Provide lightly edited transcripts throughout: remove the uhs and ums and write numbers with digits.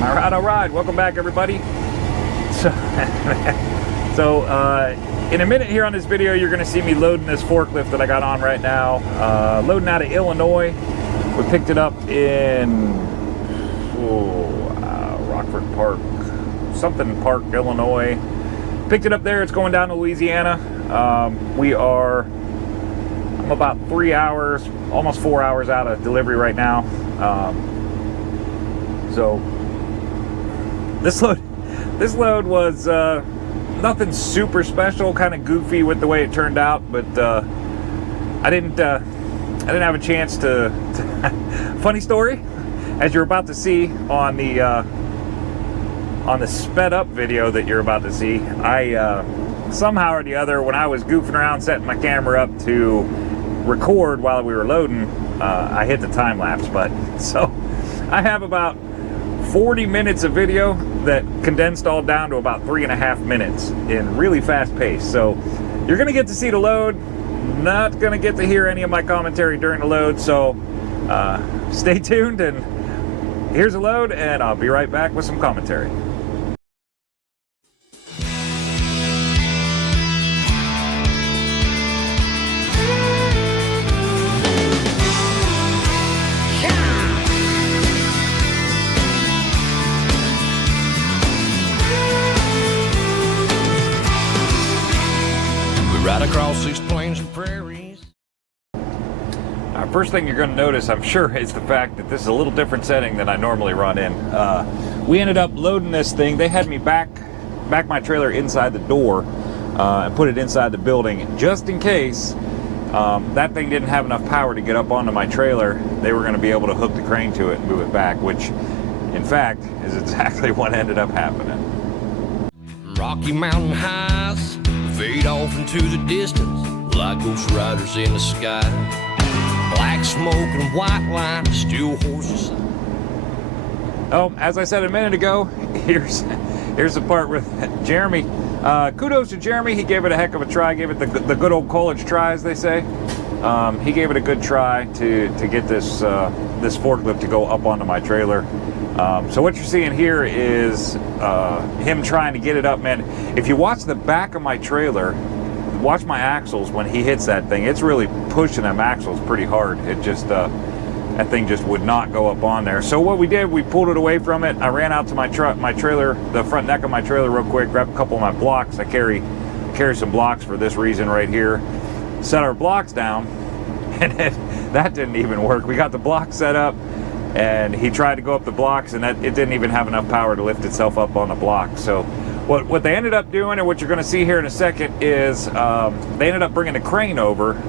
All right. Welcome back, everybody. So, in a minute here on this video, you're going to see me loading this forklift that I got on right now. Loading out of Illinois. We picked it up in Rockford Park, something Park, Illinois. Picked it up there. It's going down to Louisiana. I'm about 3 hours, almost 4 hours out of delivery right now. So this load was nothing super special, kind of goofy with the way it turned out, but I didn't have a chance to funny story, as you're about to see on the sped up video that you're about to see. I somehow or the other, when I was goofing around setting my camera up to record while we were loading, I hit the time lapse button. So I have about 40 minutes of video that condensed all down to about 3.5 minutes in really fast pace. So you're gonna get to see the load, not gonna get to hear any of my commentary during the load. So stay tuned, and here's a load, and I'll be right back with some commentary. Right across these plains and prairies. First thing you're going to notice, I'm sure, is the fact that this is a little different setting than I normally run in. We ended up loading this thing. They had me back my trailer inside the door and put it inside the building just in case that thing didn't have enough power to get up onto my trailer. They were going to be able to hook the crane to it and move it back, which in fact is exactly what ended up happening. Rocky Mountain highs fade off into the distance like ghost riders in the sky. Black smoke and white line, still horses. Oh, as I said a minute ago, here's the part with Jeremy. Kudos to Jeremy. He gave it a heck of a try. Gave it the good old college try, as they say. He gave it a good try to get this forklift to go up onto my trailer. So what you're seeing here is him trying to get it up, man. If you watch the back of my trailer, watch my axles when he hits that thing. It's really pushing them axles pretty hard. It just, that thing just would not go up on there. So what we did, we pulled it away from it. I ran out to my trailer, the front neck of my trailer real quick, grabbed a couple of my blocks. I carry some blocks for this reason right here. Set our blocks down, and that didn't even work. We got the blocks set up, and he tried to go up the blocks, and it didn't even have enough power to lift itself up on the block. So what they ended up doing, and what you're going to see here in a second, is they ended up bringing the crane over.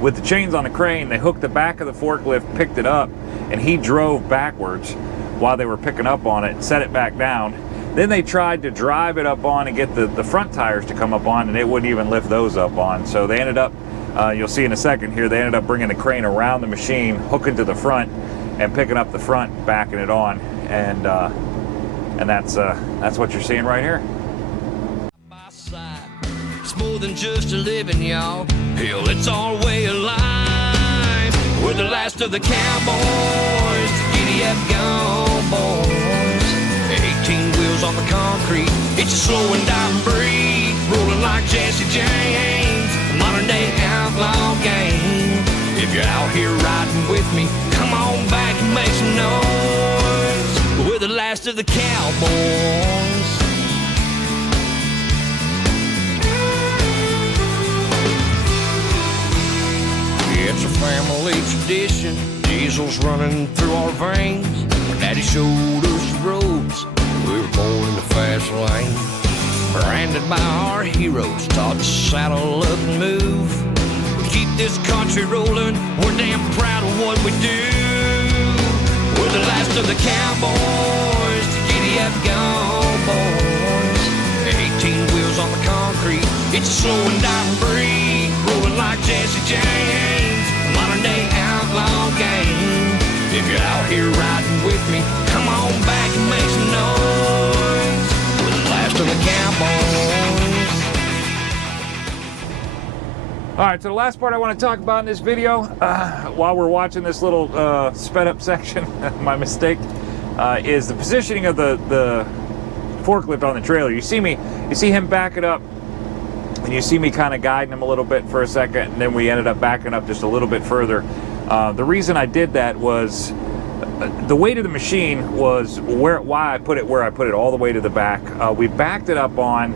With the chains on the crane, they hooked the back of the forklift, picked it up, and he drove backwards while they were picking up on it, set it back down. Then they tried to drive it up on and get the front tires to come up on, and it wouldn't even lift those up on. So they ended up, you'll see in a second here, they ended up bringing the crane around the machine, hooking to the front, and picking up the front, backing it on, and that's what you're seeing right here. It's more than just a living, y'all. Hell, it's our way of life. We're the last of the cowboys. Giddy up, go, boys. 18 wheels on the concrete. It's a slow and dying breed, rolling like Jesse James. Modern day outlaw game. If you're out here riding with me, come on back and make some noise. We're the last of the cowboys. It's a family tradition, diesel's running through our veins. Our daddy showed us the roads, we were born in the fast lane. Branded by our heroes, taught to saddle up and move. We keep this country rolling, we're damn proud of what we do. We're the last of the cowboys, giddy up, go, boys. 18 wheels on the concrete, it's a slow and dying breed, rolling like Jesse James. Modern day outlaw game. If you're out here riding with me, come on back and make some noise. We're the last of the cowboys. All right, so the last part I want to talk about in this video, while we're watching this little sped up section, my mistake, is the positioning of the forklift on the trailer. You see him back it up, and you see me kind of guiding him a little bit for a second, and then we ended up backing up just a little bit further. The reason I did that was the weight of the machine was why I put it where I put it, all the way to the back. We backed it up on.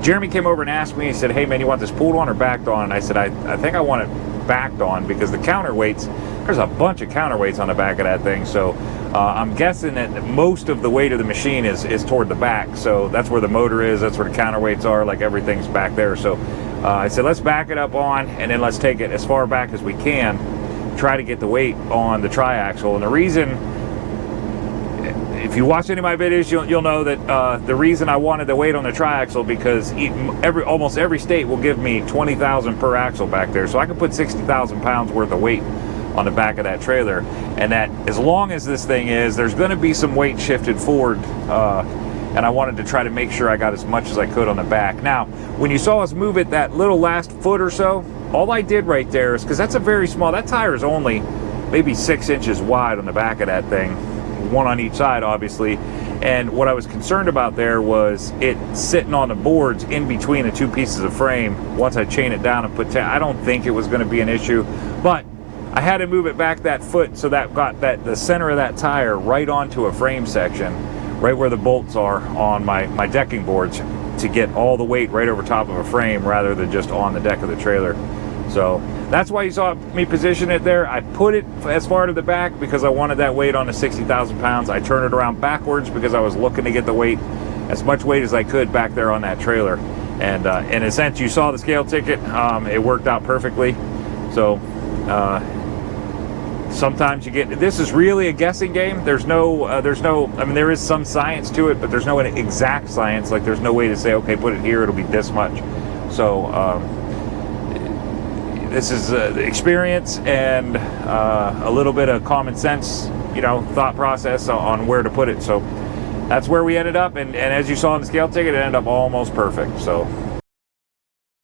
Jeremy came over and asked me. He said, "Hey man, you want this pulled on or backed on?" And I said, I think I want it backed on, because the counterweights, there's a bunch of counterweights on the back of that thing. So I'm guessing that most of the weight of the machine is toward the back. So that's where the motor is. That's where the counterweights are. Like, everything's back there. So I said, let's back it up on, and then let's take it as far back as we can. Try to get the weight on the triaxle. And the reason, if you watch any of my videos, you'll know that the reason I wanted the weight on the triaxle, because almost every state will give me 20,000 per axle back there, so I can put 60,000 pounds worth of weight on the back of that trailer. And that, as long as this thing there's going to be some weight shifted forward, and I wanted to try to make sure I got as much as I could on the back. Now, when you saw us move it that little last foot or so, all I did right there is, because that's a very small, that tire is only maybe 6 inches wide on the back of that thing, one on each side obviously, and what I was concerned about there was it sitting on the boards in between the two pieces of frame. Once I chain it down and put I don't think it was going to be an issue, but I had to move it back that foot, so that got the center of that tire right onto a frame section, right where the bolts are on my decking boards, to get all the weight right over top of a frame rather than just on the deck of the trailer. So that's why you saw me position it there. I put it as far to the back because I wanted that weight on the 60,000 pounds. I turned it around backwards because I was looking to get the weight, as much weight as I could, back there on that trailer. And in a sense, you saw the scale ticket. It worked out perfectly. So sometimes you get, this is really a guessing game. There's no, I mean, there is some science to it, but there's no exact science. Like, there's no way to say, okay, put it here, it'll be this much. So this is experience and a little bit of common sense, thought process on where to put it. So that's where we ended up, and as you saw in the scale ticket, it ended up almost perfect. So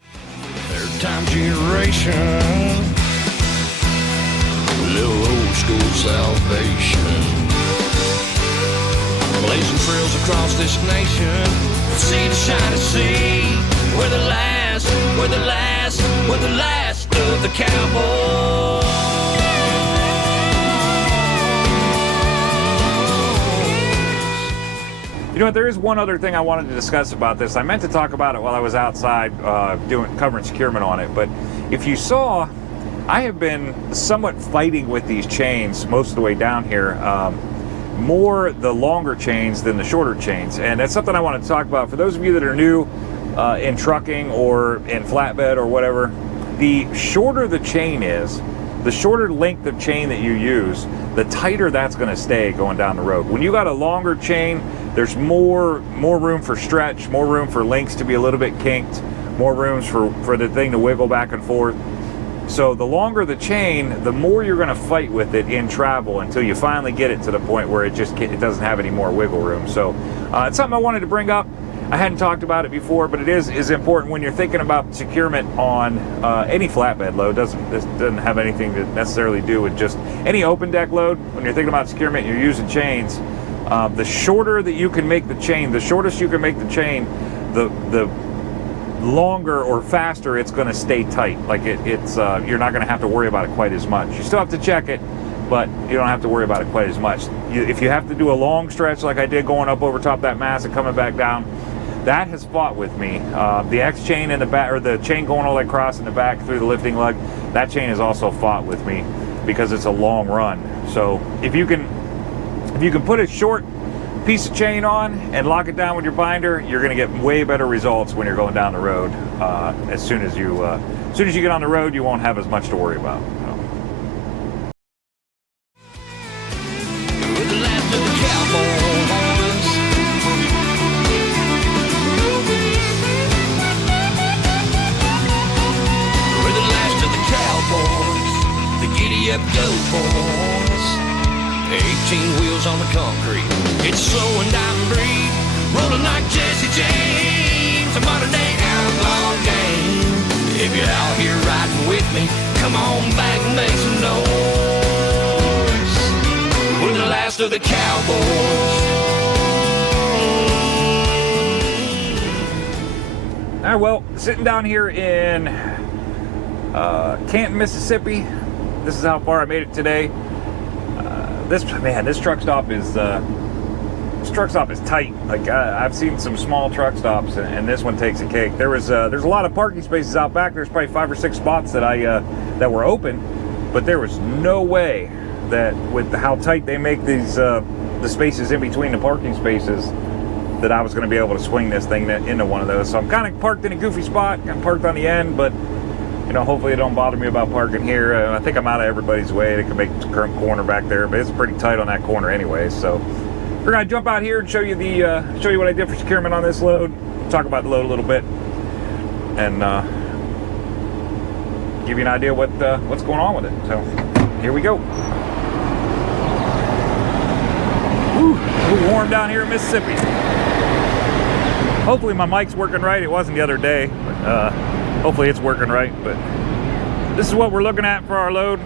third time generation, a little old school salvation, blazing trails across this nation, sea to shiny sea, we're the last of the cowboys. You know what, there is one other thing I wanted to discuss about this. I meant to talk about it while I was outside covering securement on it, but if you saw, I have been somewhat fighting with these chains most of the way down here, more the longer chains than the shorter chains, and that's something I want to talk about. For those of you that are new in trucking or in flatbed or whatever, the shorter the chain is, the shorter length of chain that you use, the tighter that's going to stay going down the road. When you got a longer chain, there's more room for stretch, more room for links to be a little bit kinked, more rooms for the thing to wiggle back and forth. So the longer the chain, the more you're going to fight with it in travel until you finally get it to the point where it doesn't have any more wiggle room. So it's something I wanted to bring up. I hadn't talked about it before, but it is important when you're thinking about securement on any flatbed load. This doesn't have anything to necessarily do with just any open deck load. When you're thinking about securement, you're using chains. The shorter that you can make the chain, the shortest you can make the chain, the longer or faster it's going to stay tight. Like you're not going to have to worry about it quite as much. You still have to check it, but you don't have to worry about it quite as much. If you have to do a long stretch like I did going up over top of that mast and coming back down, that has fought with me. The X chain in the back, or the chain going all the way across in the back through the lifting lug, that chain has also fought with me because it's a long run. So if you can put a short piece of chain on and lock it down with your binder, you're going to get way better results when you're going down the road. As soon as you get on the road, you won't have as much to worry about. Yep, go boys. 18 wheels on the concrete. It's slow and down breed, rolling like Jesse James. A modern day outlaw game. If you're out here riding with me, come on back and make some noise. We're the last rest of the cowboys. All right, well, sitting down here in Canton, Mississippi. This is how far I made it today. This truck stop is tight. Like I've seen some small truck stops, and this one takes a cake. There's a lot of parking spaces out back. There's probably 5 or 6 spots that that were open, but there was no way that with how tight they make these the spaces in between the parking spaces that I was going to be able to swing this thing into one of those. So I'm kind of parked in a goofy spot. I'm parked on the end, but you know, hopefully it don't bother me about parking here. I think I'm out of everybody's way. They can make the current corner back there, but it's pretty tight on that corner anyway. So we're gonna jump out here and show you what I did for securement on this load. Talk about the load a little bit, and give you an idea what's going on with it. So here we go. Woo, a little warm down here in Mississippi. Hopefully my mic's working right. It wasn't the other day, but hopefully it's working right. But this is what we're looking at for our load.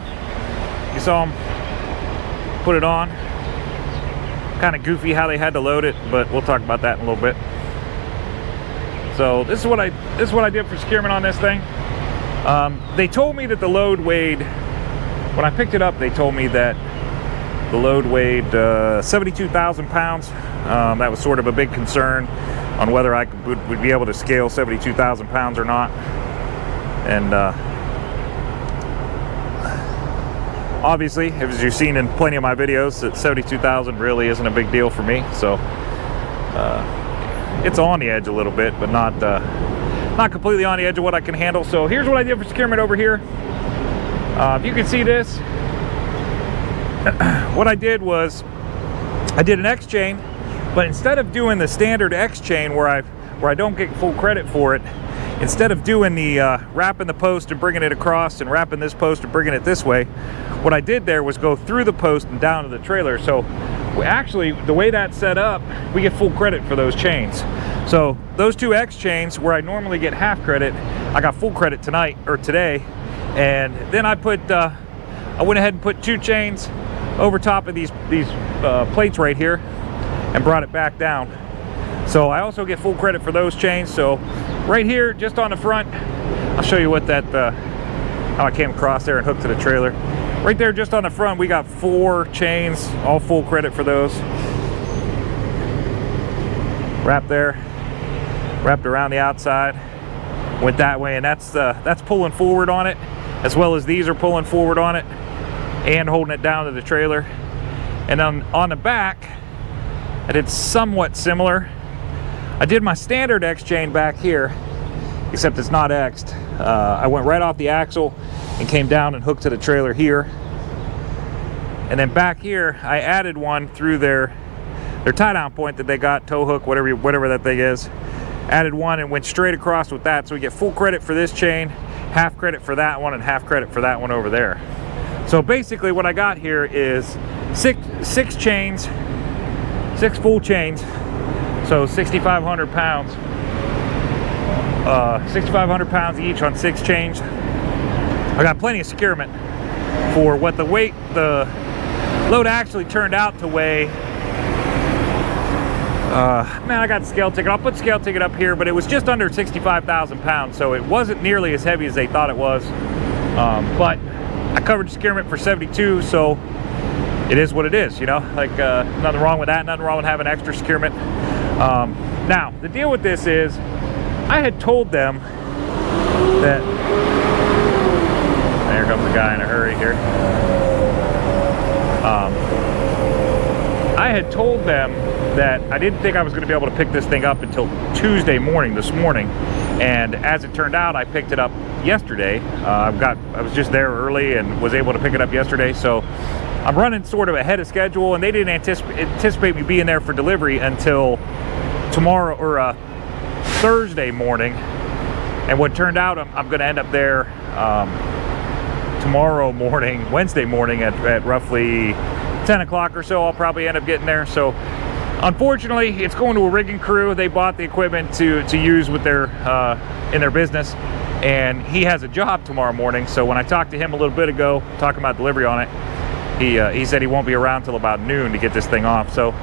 You saw them put it on. Kind of goofy how they had to load it, but we'll talk about that in a little bit. So this is what I did for securement on this thing. They told me that the load weighed, when I picked it up, they told me that the load weighed 72,000 pounds. That was sort of a big concern on whether I would be able to scale 72,000 pounds or not. And obviously, as you've seen in plenty of my videos, that 72,000 really isn't a big deal for me. So it's on the edge a little bit, but not completely on the edge of what I can handle. So here's what I did for securement over here. You can see this. What I did was I did an X chain, but instead of doing the standard X chain where I don't get full credit for it, instead of doing the wrapping the post and bringing it across and wrapping this post and bringing it this way, what I did there was go through the post and down to the trailer. So actually, the way that's set up, we get full credit for those chains. So those 2 X chains where I normally get half credit, I got full credit tonight or today. And then I went ahead and put 2 chains over top of these plates right here and brought it back down. So I also get full credit for those chains. So right here, just on the front, I'll show you what how I came across there and hooked to the trailer. Right there, just on the front, we got 4 chains, all full credit for those. Wrapped there, wrapped around the outside, went that way, and that's pulling forward on it, as well as these are pulling forward on it and holding it down to the trailer. And on the back, I did somewhat similar. I did my standard X chain back here, except it's not X'd. I went right off the axle and came down and hooked to the trailer here. And then back here, I added one through their tie down point that they got, tow hook, whatever that thing is. Added one and went straight across with that. So we get full credit for this chain, half credit for that one, and half credit for that one over there. So basically what I got here is six chains, 6 full chains. So 6,500 pounds. 6,500 pounds each on 6 chains. I got plenty of securement for what the load actually turned out to weigh. Man, I got the scale ticket. I'll put the scale ticket up here, but it was just under 65,000 pounds, so it wasn't nearly as heavy as they thought it was. But I covered securement for 72, so it is what it is, you know? Like, nothing wrong with that, nothing wrong with having extra securement. Now, the deal with this is, I had told them that, there comes a guy in a hurry here. I had told them that I didn't think I was going to be able to pick this thing up until Tuesday morning, this morning. And as it turned out, I picked it up yesterday. I was just there early and was able to pick it up yesterday. So I'm running sort of ahead of schedule, and they didn't anticipate me being there for delivery until tomorrow or Thursday morning. And what turned out, I'm going to end up there tomorrow morning, Wednesday morning at roughly 10 o'clock or so. I'll probably end up getting there. So unfortunately, it's going to a rigging crew. They bought the equipment to use with their in their business, and he has a job tomorrow morning. So when I talked to him a little bit ago, talking about delivery on it, he said he won't be around till about noon to get this thing off. So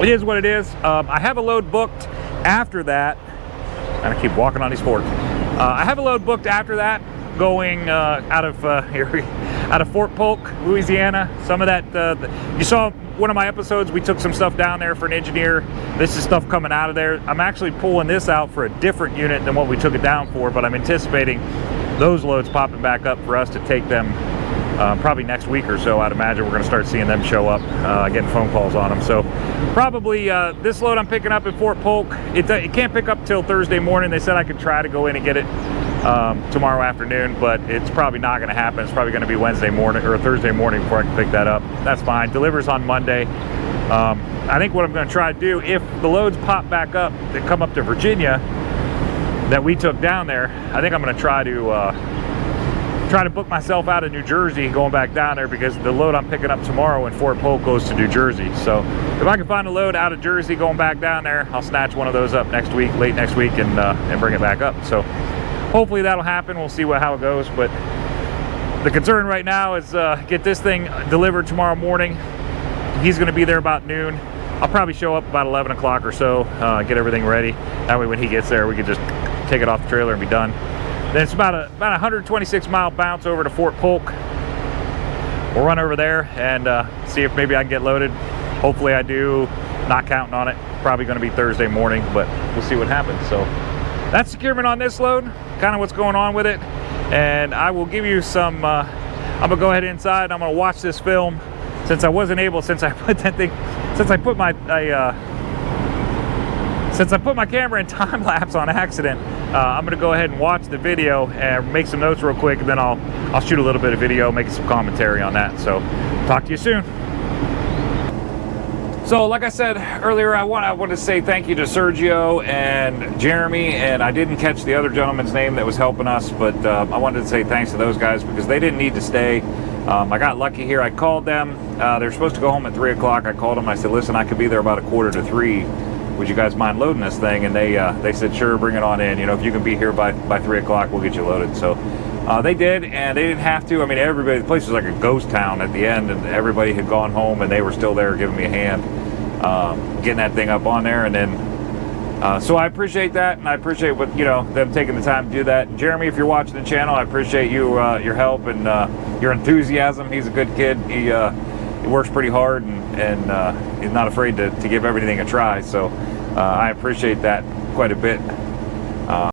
it is what it is. I have a load booked after that. And I keep walking on these forks. I have a load booked after that, going out of Fort Polk, Louisiana. Some of that you saw one of my episodes. We took some stuff down there for an engineer. This is stuff coming out of there. I'm actually pulling this out for a different unit than what we took it down for, but I'm anticipating those loads popping back up for us to take them probably next week or so. I'd imagine we're going to start seeing them show up, getting phone calls on them. So probably this load I'm picking up in Fort Polk, it can't pick up till Thursday morning. They said I could try to go in and get it tomorrow afternoon, but it's probably not going to happen. It's probably going to be Wednesday morning or Thursday morning before I can pick that up. That's fine. Delivers on Monday. I think what I'm going to try to do, if the loads pop back up that come up to Virginia that we took down there, I think I'm going to try to book myself out of New Jersey going back down there, because the load I'm picking up tomorrow in Fort Polk goes to New Jersey. So if I can find a load out of Jersey going back down there, I'll snatch one of those up next week, late next week, and bring it back up. So hopefully that'll happen. We'll see how it goes. But the concern right now is get this thing delivered tomorrow morning. He's going to be there about noon. I'll probably show up about 11 o'clock or so, get everything ready. That way when he gets there, we can just take it off the trailer and be done. Then it's about a 126-mile bounce over to Fort Polk. We'll run over there and see if maybe I can get loaded. Hopefully I do. Not counting on it. Probably going to be Thursday morning, but we'll see what happens. So that's Securement on this load, kind of what's going on with it. And I will give you some, I'm going to go ahead inside. I'm going to watch this film since I wasn't able, since I put my camera in time lapse on accident. I'm gonna go ahead and watch the video and make some notes real quick, and then I'll shoot a little bit of video, making some commentary on that. So talk to you soon. So like I said earlier, I want to say thank you to Sergio and Jeremy, and I didn't catch the other gentleman's name that was helping us, but I wanted to say thanks to those guys because they didn't need to stay. I got lucky here. I called them. They're supposed to go home at 3 o'clock. I called them. I said, listen, I could be there about 2:45. Would you guys mind loading this thing? And they said, sure, bring it on in. You know, if you can be here by 3 o'clock, we'll get you loaded. So they did, and they didn't have to. I mean, everybody, the place was like a ghost town at the end, and everybody had gone home, and they were still there giving me a hand, getting that thing up on there. And then, so I appreciate that, and I appreciate what, you know, them taking the time to do that. And Jeremy, if you're watching the channel, I appreciate you, your help and your enthusiasm. He's a good kid. He works pretty hard, and he's not afraid to give everything a try. So I appreciate that quite a bit.